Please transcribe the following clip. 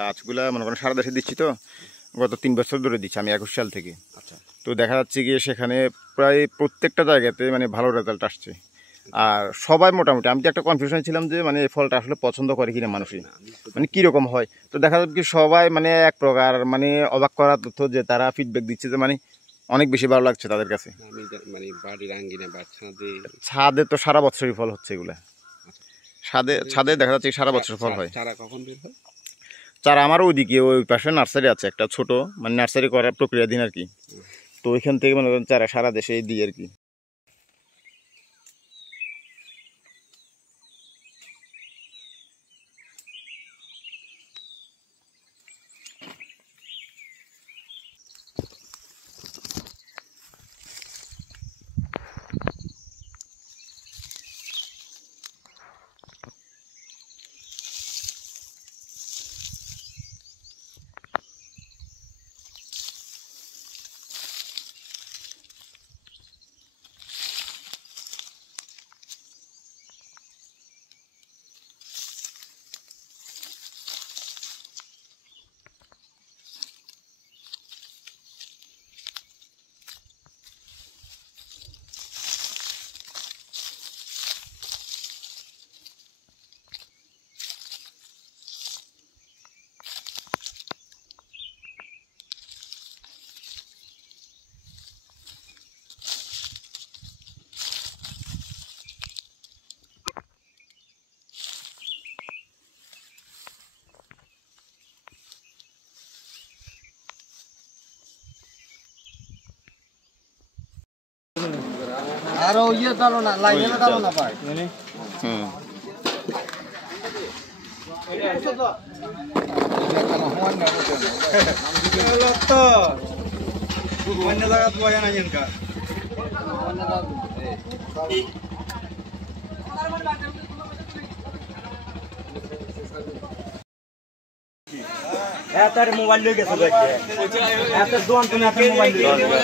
গাছগুলা মনে করেন সারা দেশে দিচ্ছি, তো গত 3 বছর ধরে দিচ্ছি আমি 21 সাল থেকে। আচ্ছা, তো দেখা যাচ্ছে গিয়ে সেখানে প্রায় প্রত্যেকটা জায়গাতে মানে ভালো রেজাল্ট আসছে। আর সবাই মোটামুটি, আমি তো একটা কনফিউশন ছিলাম যে মানে এই ফলটা আসলে পছন্দ করে কিনা মানুষই, মানে কীরকম হয়। তো দেখা যাচ্ছে কি সবাই মানে এক প্রকার মানে অবাক করা তথ্য যে তারা ফিডব্যাক দিচ্ছে যে মানে অনেক বেশি ভালো লাগছে তাদের কাছে। আমি মানে বাড়ির আঙ্গিনা বা ছাদে তো সারা বছরই ফল হচ্ছে এগুলা। ছাদে দেখা যাচ্ছে সারা বছর ফল হয়। চারা কখন বের হয়? চারা আমার ওইদিকে ওই পাশে নার্সারি আছে একটা ছোট, মানে নার্সারি করার প্রক্রিয়াধীন আর কি। তো ওইখান থেকে মনে করেন চারা সারা দেশে দিই আর কি। আরো ইয়ে দাও না, লাইনে দাও না ভাই। হুম, অন্য জায়গা তো হয় না এনকা। এত মোবাইল লয়ে গেছে ভাই, এত দোকান তুমি এত মোবাইল লয়ে গেছে।